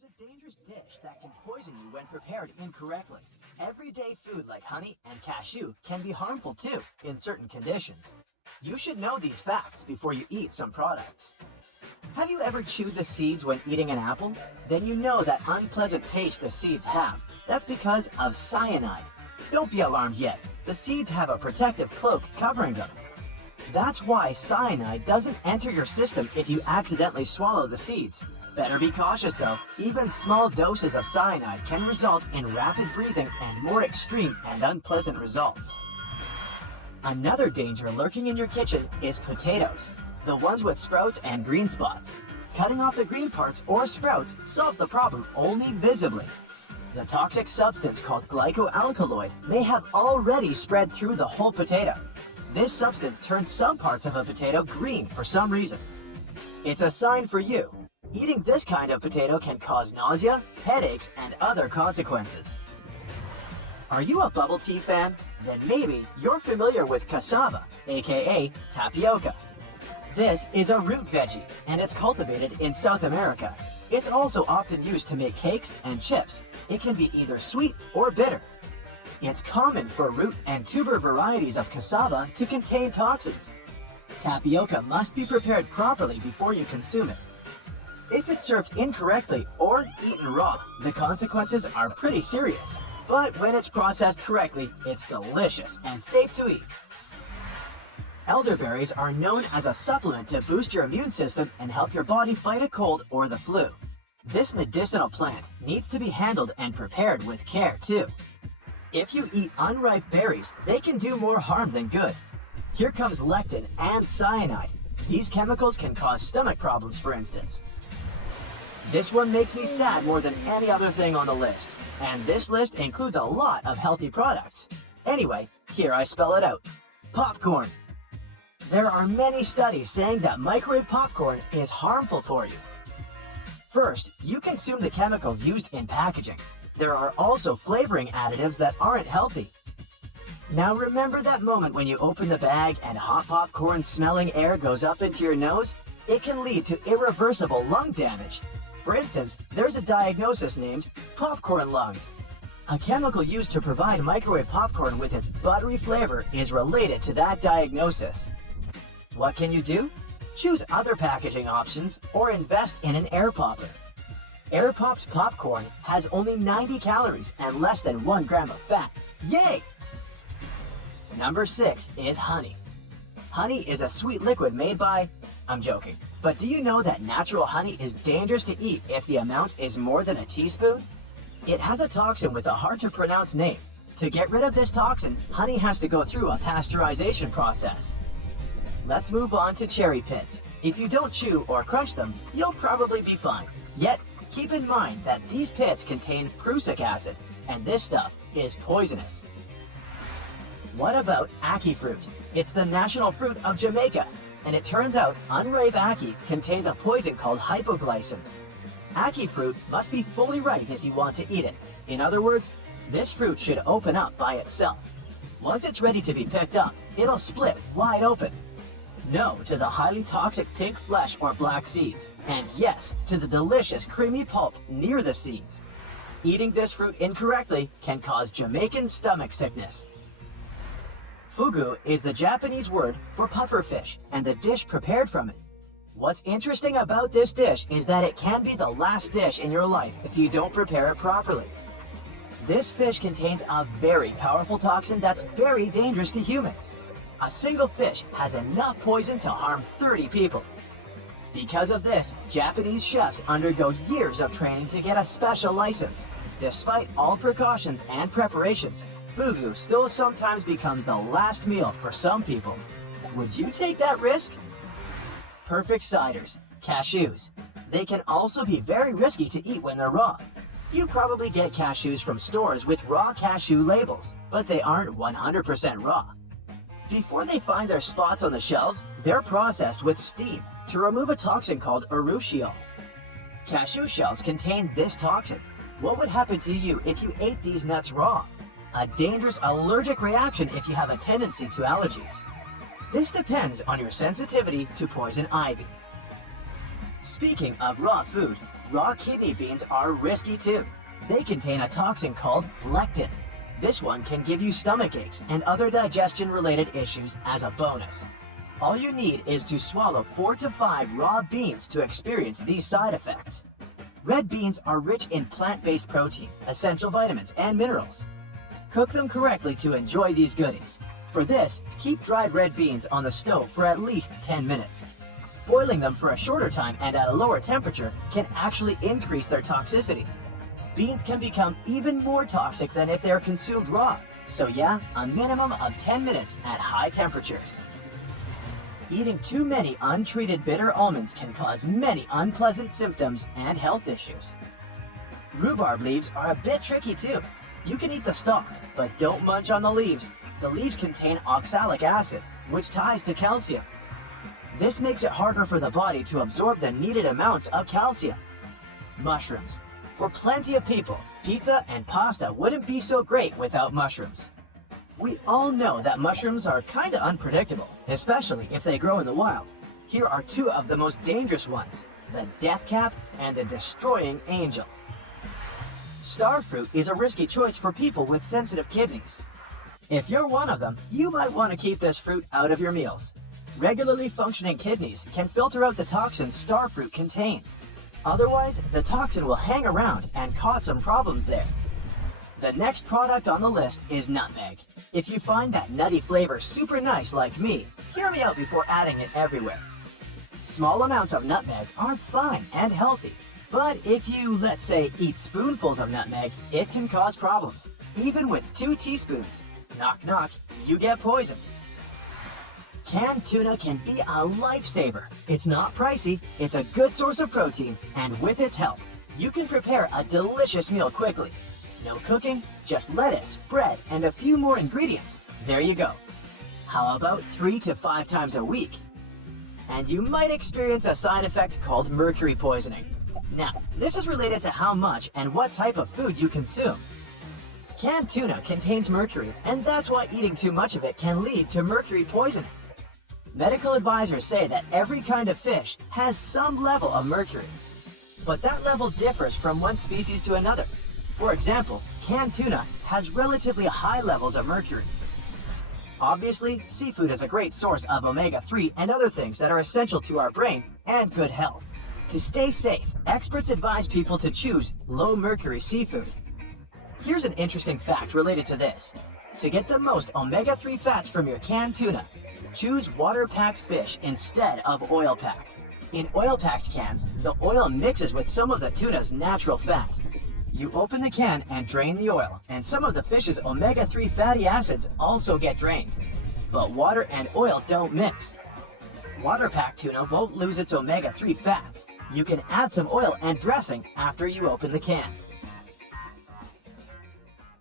There's a dangerous dish that can poison you when prepared incorrectly. Everyday food like honey and cashew can be harmful too in certain conditions. You should know these facts before you eat some products. Have you ever chewed the seeds when eating an apple? Then you know that unpleasant taste the seeds have. That's because of cyanide. Don't be alarmed yet. The seeds have a protective cloak covering them. That's why cyanide doesn't enter your system if you accidentally swallow the seeds. Better be cautious though. Even small doses of cyanide can result in rapid breathing and more extreme and unpleasant results. Another danger lurking in your kitchen is potatoes, the ones with sprouts and green spots. Cutting off the green parts or sprouts solves the problem only visibly. The toxic substance called glycoalkaloid may have already spread through the whole potato. This substance turns some parts of a potato green for some reason. It's a sign for you. Eating this kind of potato can cause nausea, headaches, and other consequences. Are you a bubble tea fan? Then maybe you're familiar with cassava, aka tapioca. This is a root veggie, and it's cultivated in South America. It's also often used to make cakes and chips. It can be either sweet or bitter. It's common for root and tuber varieties of cassava to contain toxins. Tapioca must be prepared properly before you consume it. If it's served incorrectly or eaten raw, the consequences are pretty serious. But when it's processed correctly, it's delicious and safe to eat. Elderberries are known as a supplement to boost your immune system and help your body fight a cold or the flu. This medicinal plant needs to be handled and prepared with care too. If you eat unripe berries, they can do more harm than good. Here comes lectin and cyanide. These chemicals can cause stomach problems, for instance. This one makes me sad more than any other thing on the list. And this list includes a lot of healthy products. Anyway, here I spell it out. Popcorn. There are many studies saying that microwave popcorn is harmful for you. First, you consume the chemicals used in packaging. There are also flavoring additives that aren't healthy. Now remember that moment when you open the bag and hot popcorn smelling air goes up into your nose? It can lead to irreversible lung damage. For instance, there's a diagnosis named popcorn lung. A chemical used to provide microwave popcorn with its buttery flavor is related to that diagnosis. What can you do? Choose other packaging options or invest in an air popper. Air popped popcorn has only 90 calories and less than 1 gram of fat. Yay! Number 6 is honey. Honey is a sweet liquid made by... I'm joking. But do you know that natural honey is dangerous to eat if the amount is more than a teaspoon? It has a toxin with a hard-to-pronounce name. To get rid of this toxin, honey has to go through a pasteurization process. Let's move on to cherry pits. If you don't chew or crunch them, you'll probably be fine. Yet, keep in mind that these pits contain prussic acid, and this stuff is poisonous. What about ackee fruit? It's the national fruit of Jamaica, and it turns out unripe ackee contains a poison called hypoglycin. Ackee fruit must be fully ripe if you want to eat it. In other words, this fruit should open up by itself. Once it's ready to be picked up, it'll split wide open. No to the highly toxic pink flesh or black seeds, and yes to the delicious creamy pulp near the seeds. Eating this fruit incorrectly can cause Jamaican stomach sickness. Fugu is the Japanese word for pufferfish and the dish prepared from it. What's interesting about this dish is that it can be the last dish in your life if you don't prepare it properly. This fish contains a very powerful toxin that's very dangerous to humans. A single fish has enough poison to harm 30 people. Because of this, Japanese chefs undergo years of training to get a special license. Despite all precautions and preparations, fugu still sometimes becomes the last meal for some people. Would you take that risk? Perfect ciders, cashews. They can also be very risky to eat when they're raw. You probably get cashews from stores with raw cashew labels, but they aren't 100% raw. Before they find their spots on the shelves, they're processed with steam to remove a toxin called urushiol. Cashew shells contain this toxin. What would happen to you if you ate these nuts raw? A dangerous allergic reaction if you have a tendency to allergies. This depends on your sensitivity to poison ivy. Speaking of raw food, Raw kidney beans are risky too. They contain a toxin called lectin. This one can give you stomach aches and other digestion-related issues as a bonus. All you need is to swallow 4 to 5 raw beans to experience these side effects. Red beans are rich in plant-based protein, essential vitamins, and minerals. Cook them correctly to enjoy these goodies. For this, keep dried red beans on the stove for at least 10 minutes. Boiling them for a shorter time and at a lower temperature can actually increase their toxicity. Beans can become even more toxic than if they are consumed raw, so yeah, a minimum of 10 minutes at high temperatures. Eating too many untreated bitter almonds can cause many unpleasant symptoms and health issues. Rhubarb leaves are a bit tricky too. You can eat the stalk, but don't munch on the leaves. The leaves contain oxalic acid, which ties to calcium. This makes it harder for the body to absorb the needed amounts of calcium. Mushrooms. For plenty of people, pizza and pasta wouldn't be so great without mushrooms. We all know that mushrooms are kinda unpredictable, especially if they grow in the wild. Here are 2 of the most dangerous ones, the death cap and the destroying angel. Starfruit is a risky choice for people with sensitive kidneys. If you're one of them, you might want to keep this fruit out of your meals. Regularly functioning kidneys can filter out the toxins starfruit contains. Otherwise, the toxin will hang around and cause some problems there. The next product on the list is nutmeg. If you find that nutty flavor super nice like me, hear me out before adding it everywhere. Small amounts of nutmeg are fine and healthy, but if you, let's say, eat spoonfuls of nutmeg, it can cause problems. Even with 2 teaspoons, knock knock, you get poisoned. Canned tuna can be a lifesaver. It's not pricey, it's a good source of protein, and with its help, you can prepare a delicious meal quickly. No cooking, just lettuce, bread, and a few more ingredients. There you go. How about 3 to 5 times a week? And you might experience a side effect called mercury poisoning. Now, this is related to how much and what type of food you consume. Canned tuna contains mercury, and that's why eating too much of it can lead to mercury poisoning. Medical advisors say that every kind of fish has some level of mercury, but that level differs from one species to another. For example, canned tuna has relatively high levels of mercury. Obviously, seafood is a great source of omega-3 and other things that are essential to our brain and good health. To stay safe, experts advise people to choose low-mercury seafood. Here's an interesting fact related to this. To get the most omega-3 fats from your canned tuna, choose water-packed fish instead of oil-packed. In oil-packed cans, the oil mixes with some of the tuna's natural fat. You open the can and drain the oil, and some of the fish's omega-3 fatty acids also get drained. But water and oil don't mix. Water-packed tuna won't lose its omega-3 fats. You can add some oil and dressing after you open the can.